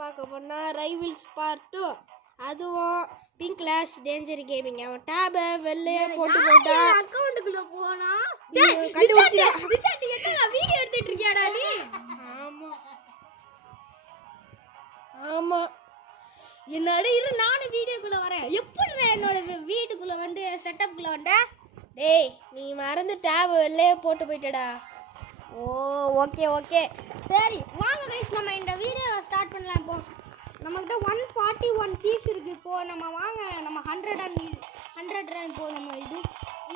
பார்க்க போனா rivals part 2. அதுவும் பிங்க் கிளாஸ் டேஞ்சர் கேமிங். அவன் டேபை வெளியே போட்டு போட்டா அக்கவுண்ட்டுக்குள்ள போனா வீடியோ எடுத்துட்டு இருக்கியாடா நீ? ஆமா என்னோட இரு, நானும் வீடியோக்குள்ள வரேன். எப்படி என்னோட வீட்டுக்குள்ள வந்து செட்டப்குள்ள வந்த? டேய், நீ மறந்து டேப் வெளியே போட்டு போயிட்டடா. ஓ ஓகே ஓகே, சரி வாங்க கைஸ், நம்ம இந்த வீடியோ ஸ்டார்ட் பண்ணலாம். இப்போ நம்மகிட்ட 141 கீஸ் இருக்குது. இப்போது நம்ம வாங்க, நம்ம 100 இப்போது நம்ம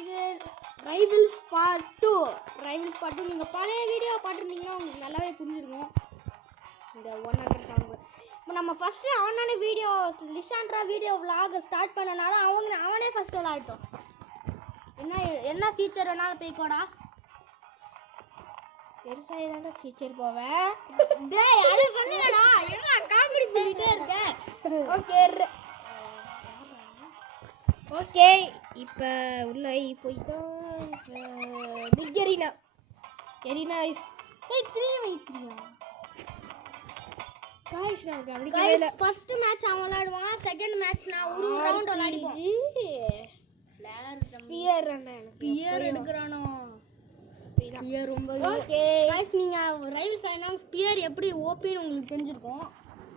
இது ரைவல்ஸ் பார்ட் 2. நீங்கள் பழைய வீடியோ பார்த்துருந்தீங்கன்னா உங்களுக்கு நல்லாவே புரிஞ்சிருக்கும். இந்த 100 சாங் இப்போ நம்ம ஃபஸ்ட்டு அவனான வீடியோ லிசாண்ட்ரா வீடியோ விலாக ஸ்டார்ட் பண்ணனால அவனே ஃபஸ்ட்டு விளாடட்டும். என்ன ஃபீச்சர் வேணாலும் போய்க்கோடா. பெருசாக தானே ஃபீச்சர் போவேன். டேய் அது சொல்லுடா, என்ன காமெடி பண்ணிட்டே இருக்க? ஓகே இப்போ உள்ள போயிட்டோம். Big arena is 3v3 guys. நமக்கு அப்படி கைஸ், ஃபர்ஸ்ட் மேட்ச் அவன் விளையாடுவான், செகண்ட் மேட்ச் நான் ஒரு ரவுண்ட் விளையாடிப்போம். ஸ்பியர் எடுக்கறானோ? ஸ்பியர் ரொம்ப ஓகே கைஸ், நீங்க ரைவல்ஸ் ஆனா ஸ்பியர் எப்படி ஓபின்னு உங்களுக்கு தெரிஞ்சிருக்கும்.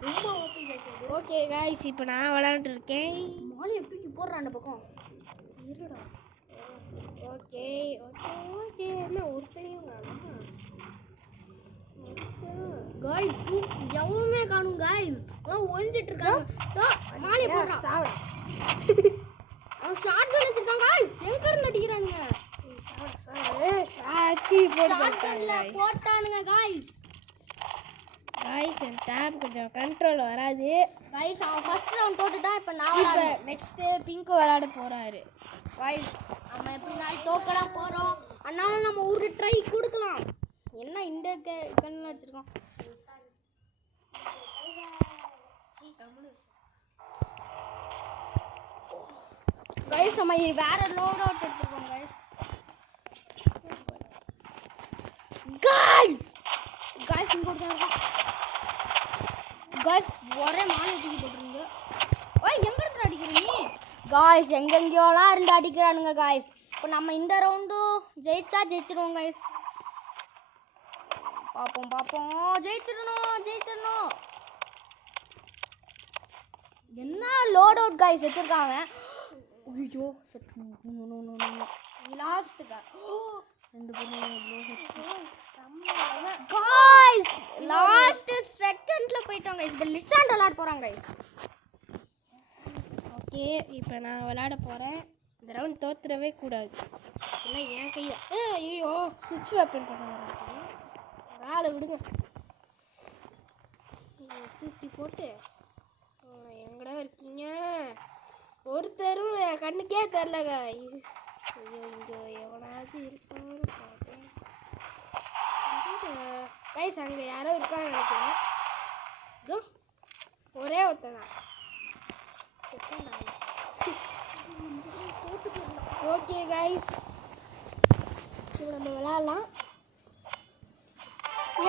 ரொம்ப ஓபி கைஸ். ஓகே காய்ஸ், இப்போ நான் விளையாண்டு இருக்கேன். மாலி எப்படி போறான் அந்த பக்கம்? இருடா. ஓகே ஓகே ஓகே, என்ன ஒருத்தரையும் காணோம் கைஸ். எவனுமே காணும் கைஸ், ஒளிஞ்சிட்டு இருக்காங்க. மாலி போறான், சாவடா. அவன் ஷாட் கன் வச்சிருக்கான் கைஸ். எங்க இருந்து அடிக்கறானுங்க? போட்டானுங்க கைஸ். என் டேப் கொஞ்சம் கண்ட்ரோல் வராது கைஸ். அவன் ஃபர்ஸ்ட் ரவுண்ட் போட்டுட்டா. இப்போ நான் நெக்ஸ்ட் பிங்க் விளையாட போறாரு கைஸ். நம்ம எப்படினாலும் தோக்கடா போறோம், அதனால நம்ம ஒரு ட்ரை கொடுக்கலாம். என்ன இந்த கண்ணில் வச்சிருக்கோம் கைஸ். நம்ம வேற லோட் அவுட் எடுத்துருக்கோம் கைஸ். கைஸ் இங்க ஒருத்தன் கைஸ், ஒரே மாலை தூக்கி போட்டுருங்க. ஓய், எங்க இருந்து அடிக்கிறீ நீ? கைஸ் எங்கெங்கயோலாம் இருந்து அடிக்கிறானுங்க கைஸ். இப்போ நம்ம இந்த ரவுண்டு ஜெயிச்சிருவோம் கைஸ். பாப்போம். ஜெயிச்சிடணும். என்ன லோட் அவுட் கைஸ் வச்சிருக்காங்க. ஐயோ லாஸ்ட்டுக்கா கைஸ், லாஸ்ட் செகண்ட்ல போயிட்டோம் கைஸ். இப்போ லிசாண்ட் விளையாட போறாங்க கைஸ். ஓகே, இப்போ நான் விளையாட போகிறேன். இந்த ரவுண்ட் தோத்துறவே கூடாது, இல்லை என் கையில். ஐயோ, சுவிட்ச் வெப்பன் பண்ணுறேன். ஆளை விடுங்க. தூக்கி போட்டு எங்கடா இருக்கீங்க? ஒருத்தரும் என் கண்ணுக்கே தெரிலங்க. ஐயோ, இங்கே எவனாவது இருப்பான்னு பார்த்தேன் கைஸ். அங்கே யாரோ இருக்கான்னு நினைக்கிறேன். இதோ ஒரே ஒருத்தன் தான். ஓகே கைஸ், நம்ம விளையாடலாம்.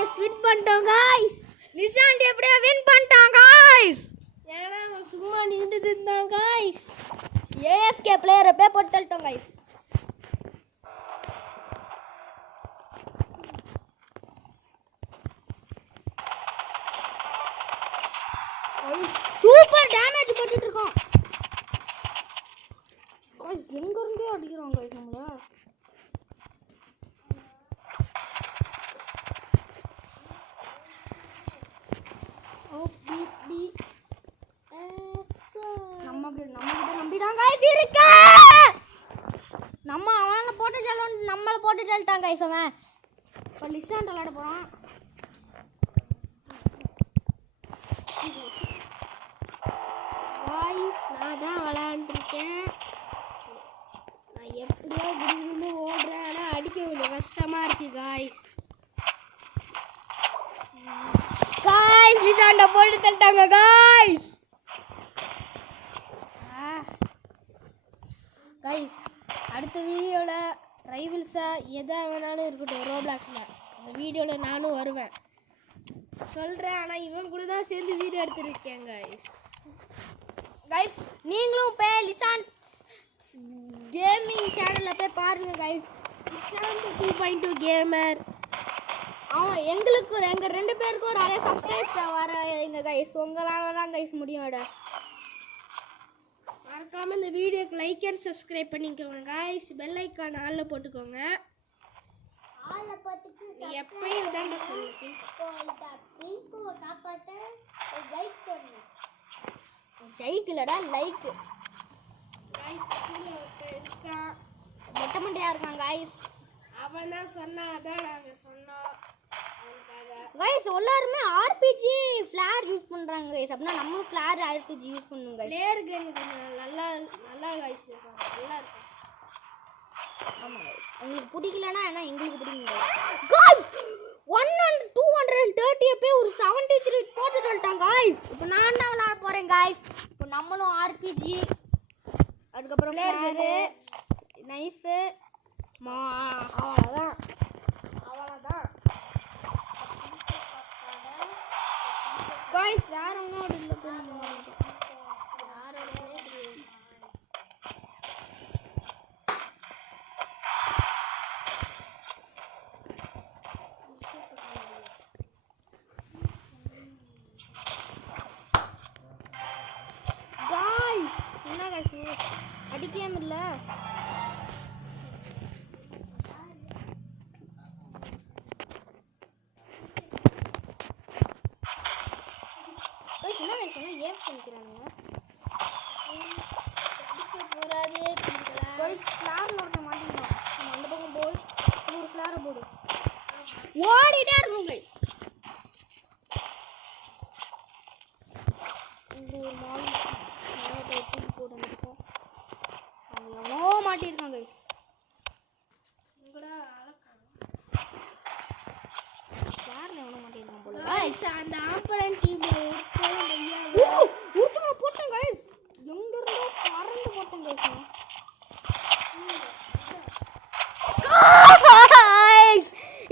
எஸ், வின் பண்ணிட்டோம் கைஸ். லிசாண்ட் எப்படியா வின் பண்ணிட்டான் கைஸ். ஏன்னா அவன் சும்மா நின்றுட்டு இருந்தான் கைஸ். ஏஎஃப்கே பிளேயரை பே போட்டு தள்ளிட்டோம் கைஸ். சூப்பர் டேமேஜ் போட்டுட்டு இருக்கோம் கைஸ். எங்க இருந்தே அடிக்கிறோம் கைஸ் நம்மள. நம்பிட்டாங்க இருக்க. நம்ம அவனால போட்டு செல்லும், நம்மளை போட்டு செல்லிட்டான் கைஸ். அவன் இப்போ லிசாண்ட் விளையாட போறான். கைஸ், நான் தான் விளையாண்டுருக்கேன். நான் எப்படியோ குடுகுடுன்னு ஓடுறேன், ஆனால் அடிக்க கொஞ்சம் கஷ்டமாக இருக்கு கைஸ். லிசாண்டை போட்டு தள்ளிட்டாங்க கைஸ். கைஸ், அடுத்த வீடியோவில் ரைவல்ஸாக எதை வேணாலும் இருக்கட்டும் ரோப்ளாக்ஸில், அந்த வீடியோவில் நானும் வருவேன். சொல்கிறேன், ஆனால் இவன் கூட தான் சேர்ந்து வீடியோ எடுத்துருக்கேன் கைஸ். கைஸ் நீங்களும் போய் லிசான் கேமிங் சேனலில் போய் பாருங்கள் கைஸ். லிசான் 2.2 கேமர். அவன் எங்களுக்கு எங்கள் 2 பேருக்கும் ஒரு நிறைய சப்ஸ்கிரைப் வர எங்க கைஸ். உங்களால் தான் கைஸ் முடியும். மறக்காமல் இந்த வீடியோக்கு லைக் அண்ட் சப்ஸ்கிரைப் பண்ணிக்கோங்க கைஸ். பெல் ஐக்கான் ஆளில் போட்டுக்கோங்க. எப்பயும் இதாங்க சொல்லுங்க. ஜெயிக்கலடா லைக். கைஸ் இருக்கான், மொட்டை மண்டையா இருக்கான் கைஸ். அவன் தான் சொன்னான், அதான் நாங்கள் சொன்னோம் அவனுக்காக. கைஸ் எல்லாருமே ஆர்பிஜி ஃப்ளார் யூஸ் பண்ணுறாங்க கைஸ். அப்படின்னா நம்மளும் ஃப்ளார் ஆர்பிஜி யூஸ் பண்ணுவோம் கைஸ். பிளேயர் கன் நல்லா நல்லா கைஸ் இருக்கும், நல்லா இருக்கும். ஆமாம் கைஸ், உங்களுக்கு பிடிக்கலன்னா ஏன்னா எங்களுக்கு பிடிக்கும் கைஸ். 130 போய் ஒரு 73 போட்டுட்டு வந்துட்டான் கைஸ். இப்போ நான் தான் விளாட போகிறேன் கைஸ். இப்போ நம்மளும் ஆர்பிஜி, அதுக்கப்புறம் ஃப்ளாரு, நைஃபு, அவ்வளோதான். கைஸ் வேற ஒன்றும் இல்லை. கைஸ் என்ன கைஸ் அடிக்காம இல்லை. என்ன கைஸ் சொன்னால் ஏன் பண்ணிக்கிறானுங்க அடிக்க போறாதே பிடிக்கலாம். கைஸ் ஃப்ளாரில் ஒருத்த மாட்டிக்கலாம். நம்ம அந்த பக்கம் போய் ஒரு ஃப்ளாரை போடு, ஓடிட்டே இருக்கும் கைஸ். இங்கே ஒரு மாலை தூக்கி போட்டு வந்துருக்கோம். அவங்க எவ்வளோ மாட்டியிருக்கான் கைஸ். உங்களா அழகான ஃப்ளாரில் எவ்வளோ மாட்டியிருக்கான் போல. கைஸ் அந்த ஆம்பளன் டீம்ல ஒருத்தவங்க போட்டேன் கைஸ். எங்கிருந்தோ பறந்து போட்டேன் கைஸ்.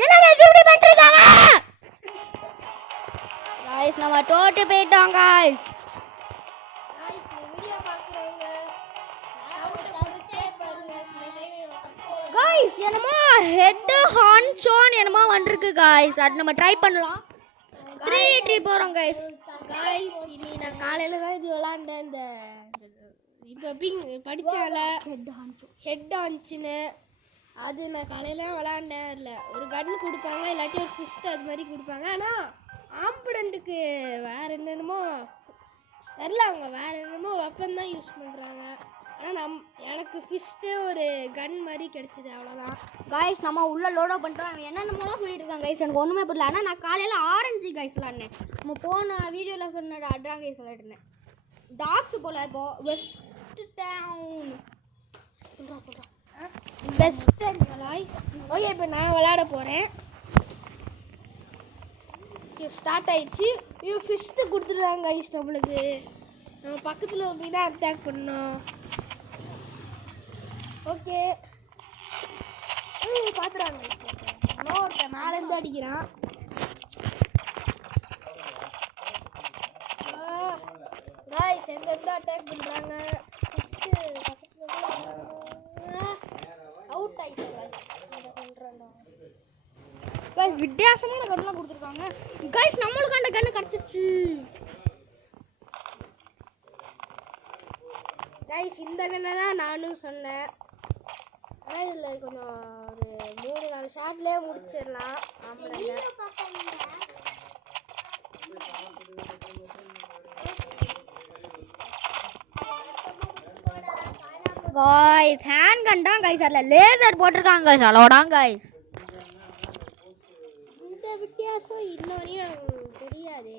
என்ன கைஸ் இப்படி பண்ணிருக்காங்க கைஸ்? நம்ம தோத்து போயிட்டோம் கைஸ். கைஸ் இந்த வீடியோ பார்க்குறவங்க சவுண்ட் குறைச்சே பாருங்க. சில டைம் கைஸ் என்னமோ ஹெட் ஹான்சோன் என்னமோ வந்திருக்கு கைஸ். அது நம்ம ட்ரை பண்ணலாம். 3v3 போகிறோம் கைஸ். கைஸ் இனி நான் காலையில் தான் இது விளாண்டேன். இந்த இப்போ படித்தால ஹெட் ஆன்ச்சுன்னு அது நான் காலையில் விளாண்டேன். இல்லை ஒரு கன்று கொடுப்பாங்க, இல்லாட்டி ஒரு ஃபிஸ்ட் அது மாதிரி கொடுப்பாங்க. ஆனால் ஆம்படண்ட்டுக்கு வேறு என்னென்னமோ தெரில, அவங்க வேறு என்னமோ வெப்பன் தான் யூஸ் பண்ணுறாங்க. ஆனால் எனக்கு ஃபிஸ்ட்டு ஒரு கன் மாதிரி கிடச்சிது, அவ்வளோதான். கைஸ் நம்ம உள்ள லோடோ பண்ணிட்டோம். அவன் என்னென்னமோலாம் சொல்லிட்டு இருக்கான் கைஸ். எனக்கு ஒன்றுமே புரியல. ஆனால் நான் காலையில் ஆரஞ்சு கைஸ் விளாட்னேன். நம்ம போன வீடியோவில் சொன்ன அட்ரா கைஸ் சொல்லிட்டு இருந்தேன். டாக்ஸ் போல் இப்போ வெஸ்ட் டவுன் சொல்கிறான் பெஸ்ட் கைஸ். ஓகே இப்போ நான் விளாட போகிறேன். ஸ்டார்ட் ஆயிடுச்சு. ஐயோ ஃபிஸ்ட்டு கொடுத்துட்றாங்க கைஸ் நம்மளுக்கு. நம்ம பக்கத்தில் போய் தான் அட்டாக் பண்ணோம். ஓகே பார்த்துறாங்க ஒருத்தன் மேலேருந்து அடிக்கிறான். கைஸ் எங்கேருந்து அட்டாக் பண்ணுறாங்க. ஃபஸ்ட்டு அவுட் ஆகிட்டாங்க. கைஸ் வித்தியாசமான கன்னுலாம் கொடுத்துருக்காங்க கைஸ். நம்மளுக்கு அந்த கன்று கிடச்சிச்சு கைஸ். இந்த கண்ணை தான் நானும் சொன்னேன். ஆனால் இதில் கொஞ்சம் ஒரு 3-4 ஷாட்லேயே முடிச்சிடலாம். ஆமாங்க கைஸ். ஹேண்ட் கன் தான் கைஸ். அதில் லேசர் போட்டிருக்காங்க கைஸ். அலோடாங்க கைஸ். இந்த வித்தியாசம் இன்னொரையும் தெரியாது.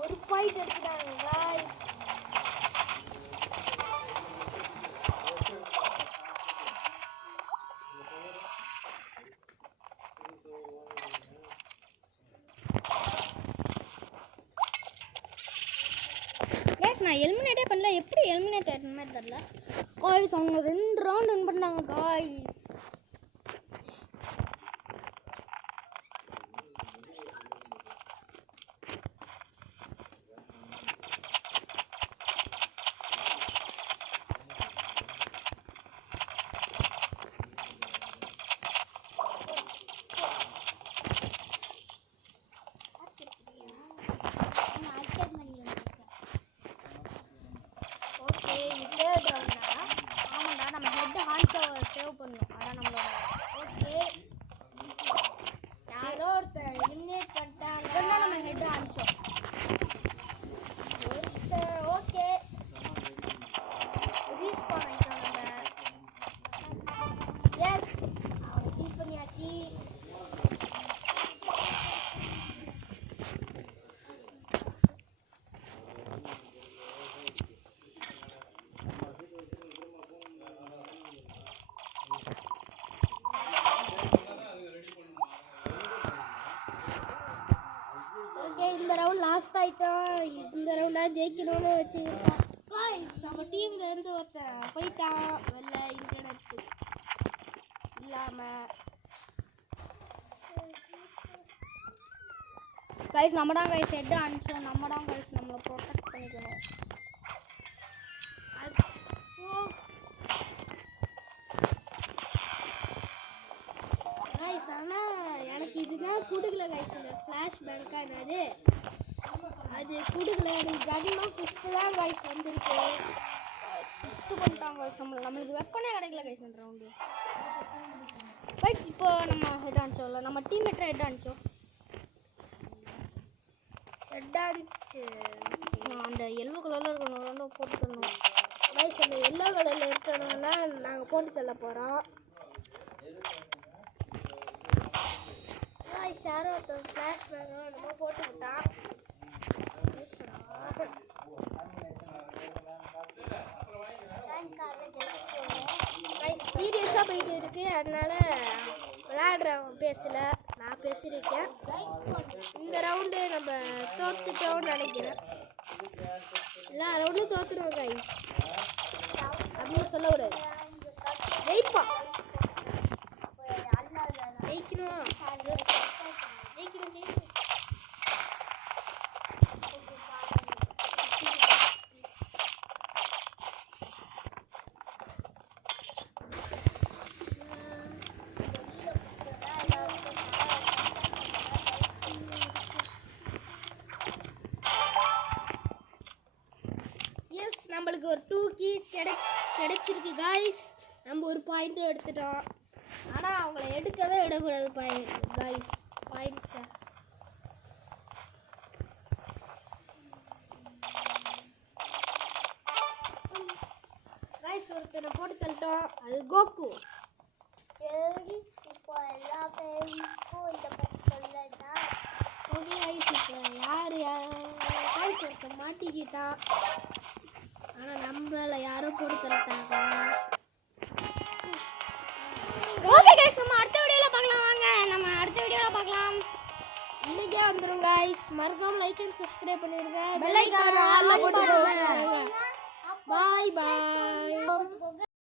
ஒரு பாயிண்ட் எடுத்துட்டாங்க கைஸ். கைஸ் நான் எலிமினேட்டே பண்ணல. எப்படி எலிமினேட் ஆகிற மாதிரி தெரில கைஸ். அவங்க 2 ரவுண்ட் வின் பண்ணாங்க கைஸ். லாஸ்ட் ஆயிட்டோம். இந்த ரவுண்டா ஜெயிக்கணும்னு வச்சுருக்கோம். காய்ஸ் நம்ம டீம்ல இருந்து ஒருத்தன் போயிட்டான் வெளில இன்டர்நெட் இல்லாமல். கைஸ் நம்ம தான் கைஸ் ஹெட் அனுப்பிச்சோம். நம்ம தான் கைஸ் நம்மளை ப்ரொடெக்ட் பண்ணிக்கணும். கைஸ் ஆனால் எனக்கு இதுதான் கொடுக்கல கைஸ். இந்த ஃப்ளாஷ் பேங்கானது அது கொடுக்கல. எனக்கு கன்னும் ஃபிஸ்ட்டு தான் கைஸ் வந்திருக்கு. ஃபிஸ்ட்டு பண்ணிட்டாங்க கைஸ். நம்மளுக்கு வெப்பனே கிடைக்கல கைஸ் இந்த ரவுண்டு. கைஸ் இப்போ நம்ம ஹெட் அனுப்பிச்சோம்ல, நம்ம டீம்மேட்டை ஹெட் அனுப்பிச்சோம். ரெட்டாச்சு அந்த எல்லோ கலரில் இருக்கணும் போட்டு தரணும் கைஸ். அந்த எல்லோ கலரில் இருக்கணும்னா நாங்கள் போட்டு தள்ள போகிறோம். கைஸ் யாரோ ஒருத்தர் ஃப்ளாஷ் பேங்கும் நம்ம போட்டு விட்டான். கைஸ் சீரியஸாக போயிட்டு இருக்கு. அதனால விளையாடுறவன் பேசல, நான் பேசியிருக்கேன். இந்த ரவுண்டு நம்ம தோத்துட்டோம்னு நினைக்கிறேன். எல்லா ரவுண்டும் தோத்துருவோம் கைஸ், அப்படின்னு சொல்லக்கூடாது. ஜெயிப்போம், ஜெயிக்கணும் ஜெயிக்கணும் ஜெயிக்கணும். எஸ், நம்மளுக்கு ஒரு 2 கீ கிடைச்சிருக்கு காய்ஸ். நம்ம ஒரு பாயிண்ட்டும் எடுத்துட்டோம். ஆனால் அவங்கள எடுக்கவே விடக்கூடாது காய்ஸ் பாயிண்ட்ஸை. காய்ஸ் ஒருத்தனை போட்டு தள்ளிட்டோம். அது கோகு. சரி, இப்போ எல்லா பேருக்கும் இதை பற்றி சொல்லதா? ஓகே காய்ஸ், இப்போ யார் காய்ஸ் ஒருத்தன் மாட்டிக்கிட்டான். ஆனால் நம்மளை யாரோ போட்டு தள்ளிட்டாங்க. ஓகே கைஸ், நம்ம அடுத்த வீடியோல பார்க்கலாம். வாங்க நம்ம அடுத்த வீடியோல பார்க்கலாம். இன்னைக்கே வந்துரும் गाइस. மறக்காம லைக் அண்ட் சப்ஸ்கிரைப் பண்ணிடுங்க. பெல் ஐகானை ஆல்ல போட்டுக்கோங்க. பாய் பாய்.